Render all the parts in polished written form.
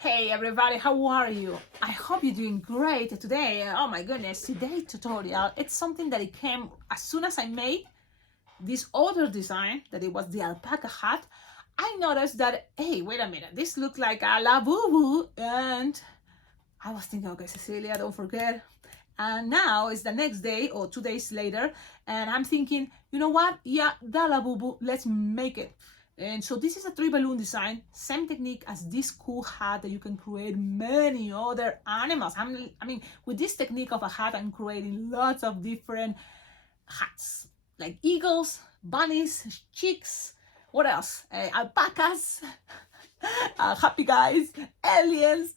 Hey everybody, how are you? I hope you're doing great today. Oh my goodness, today's tutorial, it's something that it came as soon as I made this other design, that it was the alpaca hat. I noticed that, hey, wait a minute, this looks like a Labubu, and I was thinking, okay, Cecilia, don't forget. And now it's the next day or 2 days later, and I'm thinking, you know what? Yeah, the Labubu, let's make it. And so this is a 3 balloon design, same technique as this cool hat that you can create many other animals. I mean, with this technique of a hat, I'm creating lots of different hats, like eagles, bunnies, chicks, what else? Alpacas, happy guys, aliens,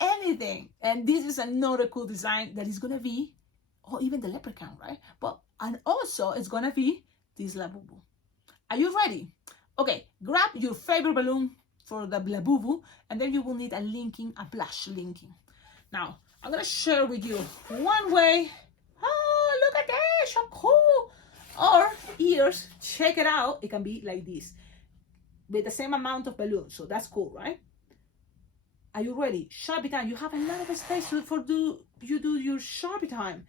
anything. And this is another cool design that is gonna be, or even the leprechaun, right? And also it's gonna be this Labubu. Are you ready? Okay, grab your favorite balloon for the Labubu, and then you will need a blush linking. Now, I'm gonna share with you one way. Oh, look at this, so cool. Or ears, check it out. It can be like this, with the same amount of balloons, so that's cool, right? Are you ready? Sharpie time. You have a lot of space do your Sharpie time.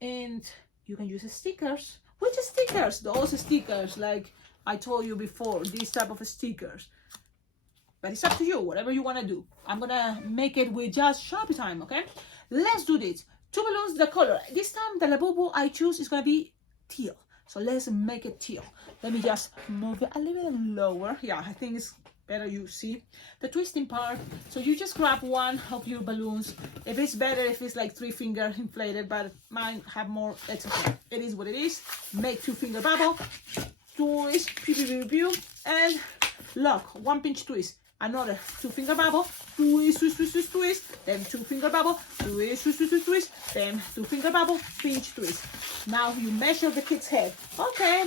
And you can use stickers. Which stickers? Those stickers, like I told you before, these type of stickers. But it's up to you, whatever you want to do. I'm gonna make it with just Sharpie time, okay? Let's do this. 2 balloons, the color. This time the Labubu I choose is gonna be teal. So let's make it teal. Let me just move it a little bit lower. Yeah, I think it's better you see the twisting part. So you just grab one of your balloons. If it's better if it's like 3-finger inflated, but mine have more, it's okay. It is what it is. Make 2-finger bubble. Twist, pew, pew, pew, pew, and lock, 1 pinch twist, another 2-finger bubble, twist, twist, twist, twist, twist, then 2-finger bubble, twist, twist, twist, twist, twist, then 2-finger bubble, pinch twist. Now you measure the kid's head, okay,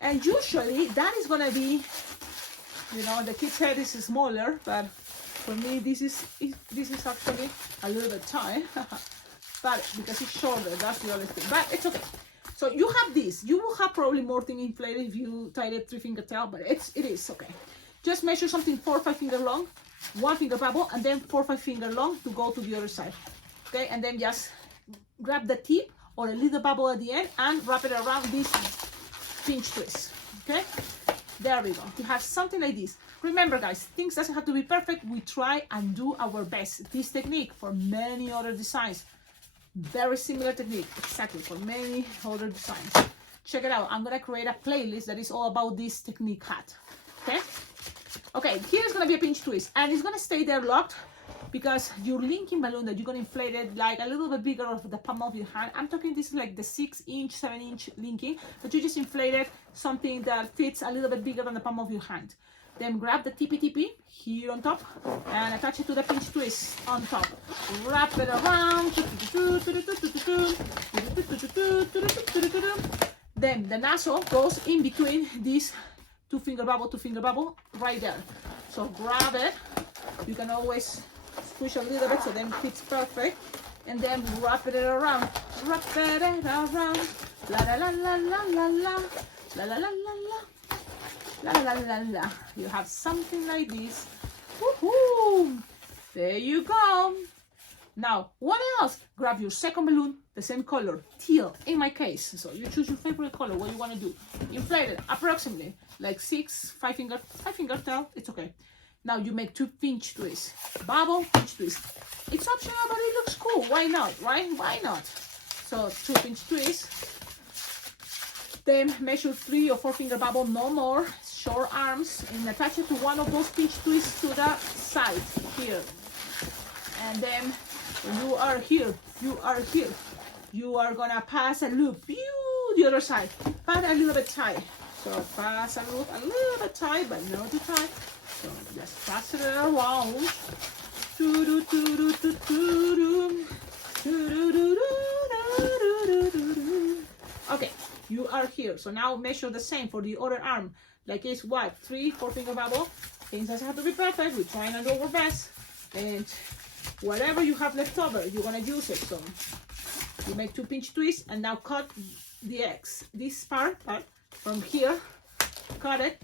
and usually that is gonna be, you know, the kid's head is smaller, but for me this is actually a little bit tight, but because it's shorter, that's the only thing, but it's okay. So you have this. You will have probably more thing inflated if you tie it 3-finger tail, but it is okay. Just measure something 4 or 5 finger long, 1-finger bubble, and then 4 or 5 finger long to go to the other side. Okay, and then just grab the tip or a little bubble at the end and wrap it around this pinch twist. Okay, there we go. You have something like this. Remember, guys, things doesn't have to be perfect. We try and do our best. This technique for many other designs. Very similar technique, exactly, for many other designs. Check it out. I'm gonna create a playlist that is all about this technique hat. Okay, here's gonna be a pinch twist, and it's gonna stay there locked because your linking balloon that you're gonna inflate it like a little bit bigger of the palm of your hand. I'm talking this is like the 6-inch, 7-inch linking, but you just inflated something that fits a little bit bigger than the palm of your hand. Then grab the tippy here on top and attach it to the pinch twist on top. Wrap it around. Then the nozzle goes in between this 2-finger bubble right there. So grab it. You can always push a little bit so then it fits perfect. And then wrap it around. Wrap it around. La la la la la la la. La la la la la. La la la la. You have something like this. Woohoo! There you go. Now, what else? Grab your second balloon, the same color, teal in my case. So you choose your favorite color, what you want to do. Inflate it approximately like 5-finger tail. It's okay. Now you make 2 pinch twists. Bubble, pinch twist. It's optional, but it looks cool. Why not, right? Why not? So 2 pinch twists. Then measure 3 or 4-finger bubble, no more. Short arms, and attach it to one of those pinch twists to the side here. And then when you are here, you are gonna pass a loop, the other side, but a little bit tight. So pass a loop a little bit tight, but not too tight. So just pass it around. Okay, you are here. So now measure the same for the other arm. Like it's what? 3, 4-finger bubble. Things doesn't have to be perfect. We're trying to do our best. And whatever you have left over, you're gonna use it. So you make 2 pinch twists and now cut the X. This part from here, cut it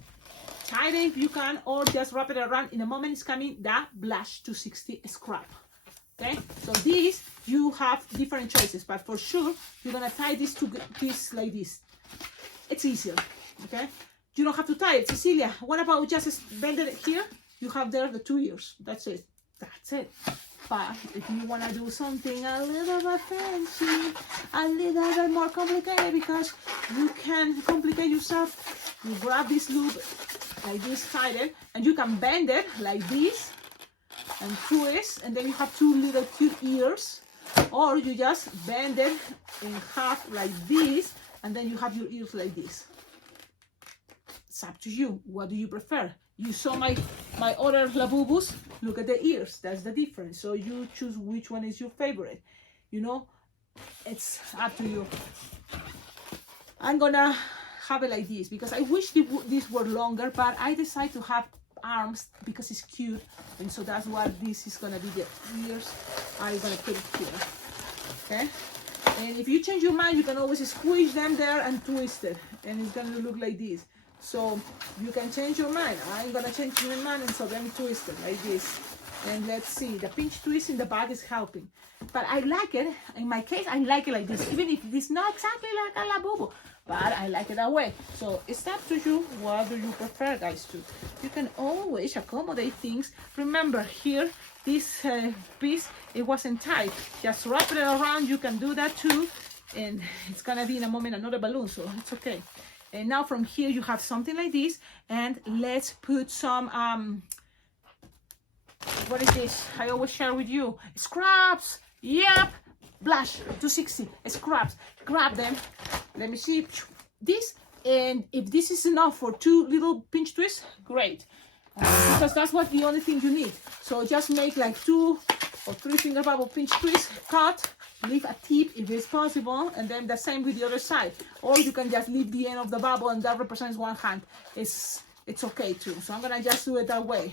tie it if you can, or just wrap it around. In a moment it's coming the blush 260 scrap. Okay, so this you have different choices, but for sure you're gonna tie this to this like this. It's easier. Okay, you don't have to tie it. Cecilia, what about just bend it here? You have there the 2 ears. That's it. That's it. But if you want to do something a little bit fancy, a little bit more complicated, because you can complicate yourself, you grab this loop like this, tie it, and you can bend it like this and twist, and then you have 2 little cute ears, or you just bend it in half like this, and then you have your ears like this. It's up to you. What do you prefer? You saw my other Labubus. Look at the ears. That's the difference. So you choose which one is your favorite. You know, it's up to you. I'm gonna have it like this because I wish these were longer, but I decided to have arms because it's cute, and so that's what this is gonna be. The ears I'm gonna put it here. Okay, and if you change your mind, you can always squish them there and twist it, and it's gonna look like this. So you can change your mind. I'm gonna change my mind, and so then twist it like this. And let's see, the pinch twist in the back is helping, but I like it. In my case, I like it like this, even if it's not exactly like a Labubu, but I like it that way. So it's up to you. What do you prefer, guys? Too, you can always accommodate things. Remember here, this piece, it wasn't tight. Just wrap it around. You can do that too, and it's gonna be in a moment another balloon, so it's okay. And now from here you have something like this, and let's put some what is this? I always share with you. Scraps. Yep. Blush 260 scraps. Grab them. Let me see this, and if this is enough for 2 little pinch twists, great, because that's what the only thing you need. So just make like 2 or 3 finger bubble pinch twists, cut, leave a tip if it's possible, and then the same with the other side, or you can just leave the end of the bubble and that represents one hand. It's okay too. So I'm gonna just do it that way.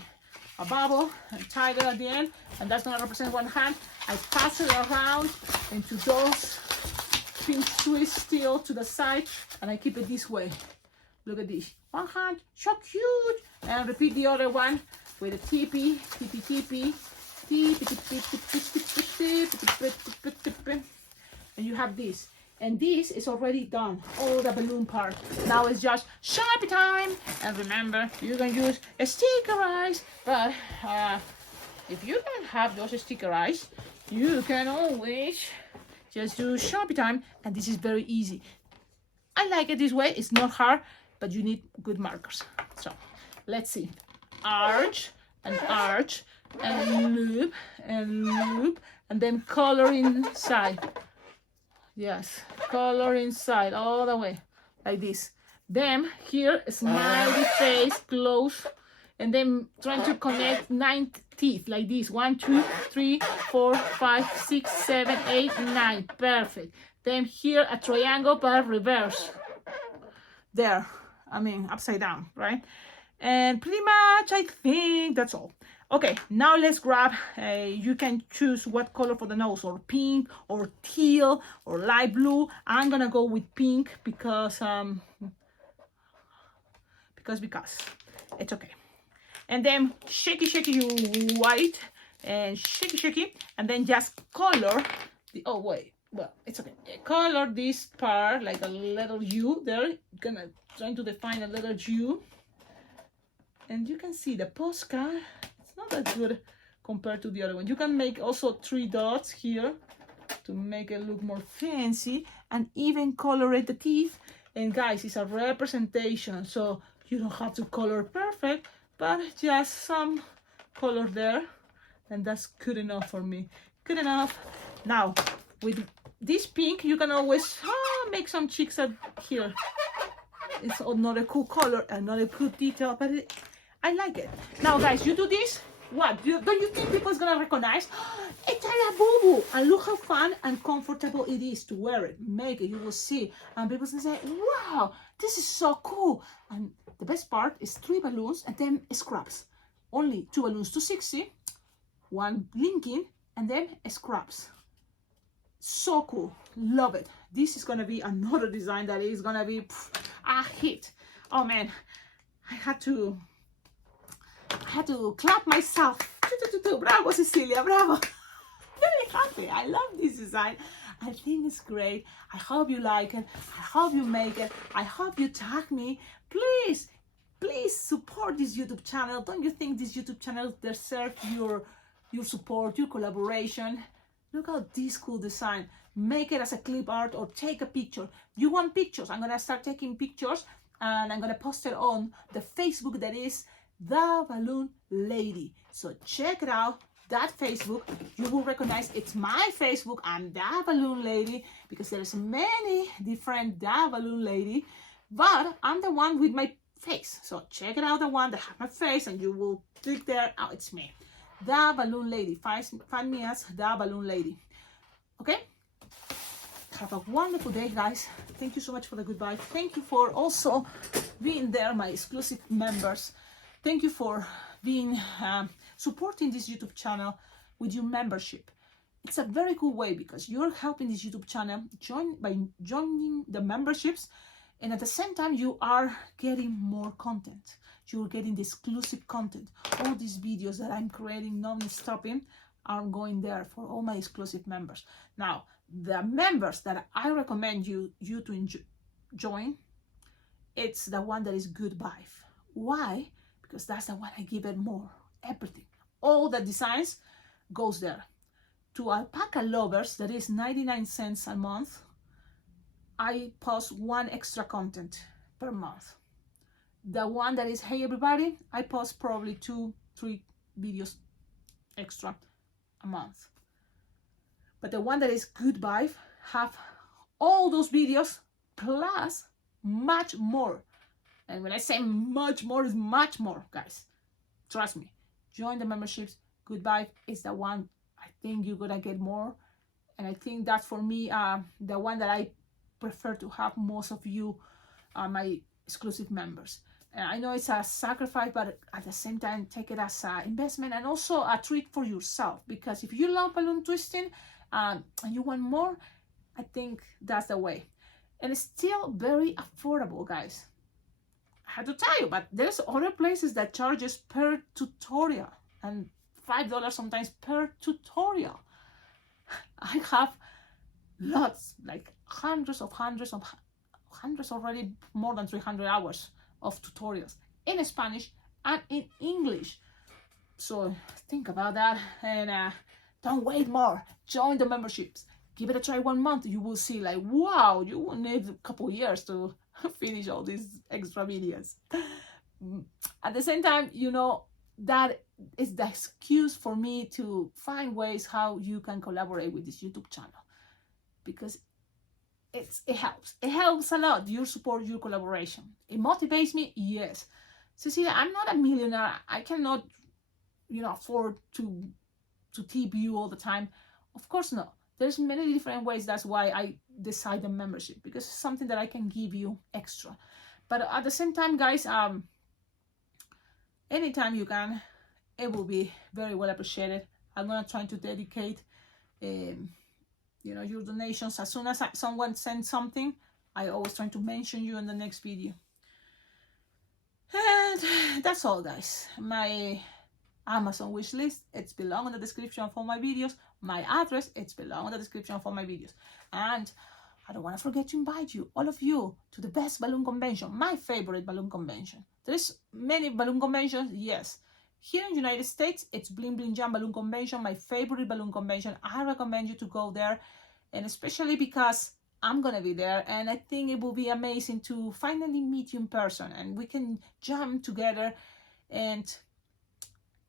A bubble and tie it at the end, and that's gonna represent one hand. I pass it around into those pinch twists still to the side, and I keep it this way. Look at this. One hand, so cute. And repeat the other one with a tippy, tippy, tippy, tippy, tippy, tippy, tippy, and you have this. And this is already done, all the balloon part. Now it's just Sharpie time. And remember, you can use a sticker eyes, but if you don't have those sticker eyes, you can always just do Sharpie time, and this is very easy. I like it this way. It's not hard, but you need good markers. So let's see. Arch and arch and loop and loop, and then color inside. Yes, color inside all the way like this. Then here, smiley face, close, and then trying to connect 9 teeth like this. 1, 2, 3, 4, 5, 6, 7, 8, 9. Perfect. Then here a triangle but reverse. There, I mean upside down, right? And pretty much I think that's all. Okay, now let's grab, you can choose what color for the nose, or pink, or teal, or light blue. I'm gonna go with pink because it's okay. And then shaky your white, and shaky, and then just color the, oh wait, well, it's okay. Color this part like a little U there. Gonna try to define a little U. And you can see the postcard, it's not that good compared to the other one. You can make also 3 dots here to make it look more fancy, and even color the teeth. And guys, it's a representation, so you don't have to color perfect, but just some color there, and that's good enough for me. Good enough. Now, with this pink, you can always make some cheeks at here. It's not a cool color and not a cool detail, but I like it. Now, guys, you do this. What? Don't you think people's gonna recognize? It's a Labubu! And look how fun and comfortable it is to wear it. Make it, you will see. And people's gonna say, wow, this is so cool. And the best part is 3 balloons and then scraps. Only 2 balloons, 260, 1 linking, and then scraps. So cool. Love it. This is gonna be another design that is gonna be a hit. Oh man. I had to clap myself. Bravo, Cecilia, bravo. Very happy. I love this design. I think it's great. I hope you like it. I hope you make it. I hope you tag me. Please support this YouTube channel. Don't you think this YouTube channel deserves your support, your collaboration? Look at this cool design. Make it as a clip art or take a picture. You want pictures? I'm gonna start taking pictures and I'm gonna post it on the Facebook that is The Balloon Lady. So check it out. That Facebook, you will recognize it's my Facebook. I'm The Balloon Lady because there's many different The Balloon Lady, but I'm the one with my face. So check it out, the one that has my face, and you will click there. Oh, it's me, The Balloon Lady. Find me as The Balloon Lady. Okay? Have a wonderful day, guys. Thank you so much for the goodbye. Thank you for also being there, my exclusive members. Thank you for being supporting this YouTube channel with your membership. It's a very cool way because you're helping this YouTube channel by joining the memberships, and at the same time you are getting more content. You're getting the exclusive content. All these videos that I'm creating non-stopping are going there for all my exclusive members. Now, the members that I recommend you to join, it's the one that is good vibe. Why? Because that's the one I give it more, everything. All the designs goes there. To alpaca lovers, that is 99 cents a month, I post one extra content per month. The one that is hey everybody, I post probably 2-3 videos extra a month. But the one that is good vibe have all those videos plus much more. And when I say much more, is much more, guys. Trust me. Join the memberships. Good vibe is the one I think you're gonna get more. And I think that's for me the one that I prefer to have most of you my exclusive members. And I know it's a sacrifice, but at the same time, take it as an investment and also a treat for yourself. Because if you love balloon twisting and you want more, I think that's the way. And it's still very affordable, guys. I had to tell you, but there's other places that charges per tutorial and $5 sometimes per tutorial. I have lots, like hundreds already, more than 300 hours of tutorials in Spanish and in English. So think about that and don't wait more. Join the memberships. Give it a try 1 month. You will see like, wow, you will need a couple years to finish all these extra videos. At the same time, you know, that is the excuse for me to find ways how you can collaborate with this YouTube channel, because it helps a lot, your support, your collaboration. It motivates me, yes. Cecilia, I'm not a millionaire. I cannot, you know, afford to tip you all the time. Of course not. There's many different ways. That's why I decide the membership, because it's something that I can give you extra. But at the same time, guys, anytime you can, it will be very well appreciated. I'm gonna try to dedicate you know, your donations. As soon as someone sends something, I always try to mention you in the next video. And that's all, guys. My Amazon wish list, it's below in the description for my videos. My address, it's below in the description for my videos. And I don't want to forget to invite you, all of you, to the best balloon convention, my favorite balloon convention. There's many balloon conventions, yes. Here in the United States, it's Bling Bling Jam Balloon Convention, my favorite balloon convention. I recommend you to go there, and especially because I'm gonna be there, and I think it will be amazing to finally meet you in person, and we can jam together, and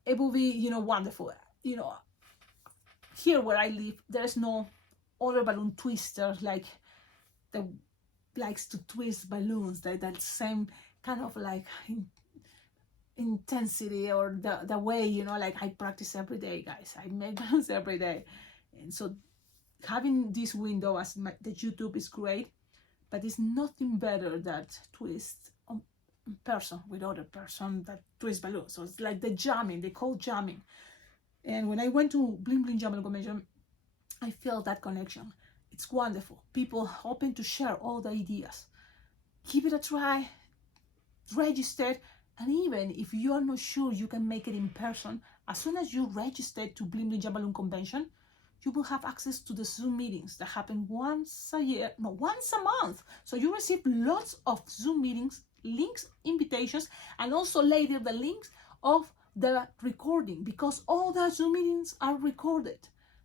it will be, you know, wonderful. You know, here where I live, there's no other balloon twister like that likes to twist balloons, that same kind of like intensity or the way, you know, like I practice every day, guys. I make balloons every day, and so having this window as the YouTube is great, but it's nothing better than twist in person with other person that twist balloons. So it's like the jamming, they call jamming. And when I went to Bling Bling Jam Convention, I felt that connection. It's wonderful. People open to share all the ideas. Give it a try, register, And even if you are not sure you can make it in person, as soon as you register to Blim Blim Balloon Convention, you will have access to the Zoom meetings that happen once a year, no, once a month. So you receive lots of Zoom meetings, links, invitations, and also later the links of the recording, because all the Zoom meetings are recorded.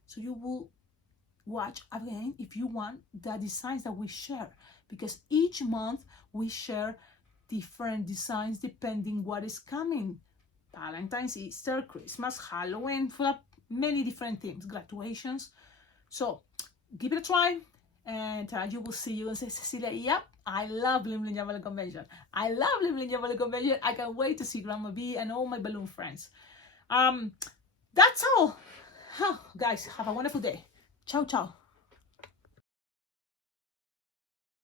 So you will watch again, if you want, the designs that we share, because each month we share different designs depending what is coming. Valentine's, Easter, Christmas, Halloween, for many different themes, graduations. So give it a try, and you will see you and say, Cecilia, yep, I love Blim Blim Balloon Convention. I love Blim Blim Balloon Convention. I can't wait to see Grandma B and all my balloon friends. That's all. Guys, have a wonderful day. Ciao, ciao.